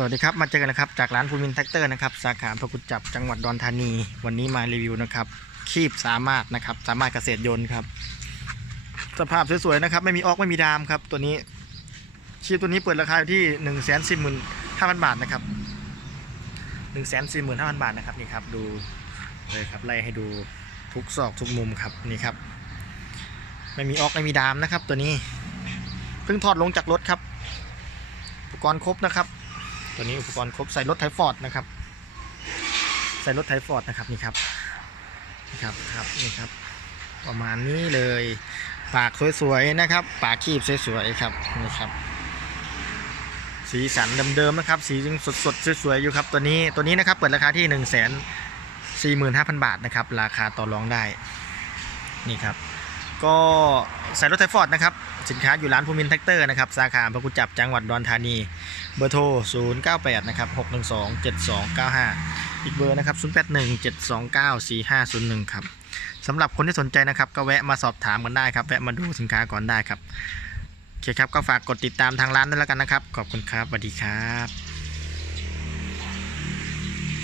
สวัสดีครับ มาเจอกันนะครับจากร้านภูมินแท็กเตอร์นะครับสาขาพระกุจับจังหวัดดอนธานี วันนี้มารีวิวนะครับคีบสามารถนะครับสามารถเกษตรยนต์ครับ สภาพสวยๆนะครับ ไม่มีออกไม่มีดามครับ ตัวนี้คีบตัวนี้เปิดราคาอยู่ที่1นึ่งแสนสี่หมื่นห้าพันบาทนะครับ1นึ่งแสนสี่หมื่นห้าพันบาทนะครับนี่ครับดูเลยครับไล่ให้ดูทุกซอกทุกมุมครับนี่ครับ ไม่มีออกไม่มีดามนะครับ ตัวนี้เพิ่งถอดลงจากรถครับอุปกรณ์ครบนะครับ ตัวนี้อุปกรณ์ครบใส่รถไทฟอร์ดนะครับ ใส่รถไทฟอร์ดนะครับนี่ครับนี่ครับครับนี่ครับ ประมาณนี้เลย ปากสวยๆนะครับ ปากคีบสวยๆครับนี่ครับ สีสันเดิมๆนะครับ สียังสดๆสวยๆอยู่ครับตัวนี้ตัวนี้นะครับเปิดราคาที่1นึ่งแสนสี่หมื่นห้าพันบาทนะครับ ราคาต่อรองได้นี่ครับ ก็ใส่รถไทฟอร์ดนะครับ สินค้าอยู่ร้านภูมินแท็กเตอร์นะครับ สาขาพระกุจับจังหวัดดอนธานี เบอร์โทร 098 นะครับ 612 7295 อีกเบอร์นะครับ 081 729 4501 ครับสำหรับคนที่สนใจนะครับ ก็แวะมาสอบถามกันได้ครับ แวะมาดูสินค้าก่อนได้ครับโอเคครับ ก็ฝากกดติดตามทางร้านด้วยแล้วกันนะครับ ขอบคุณครับสวัสดีครับ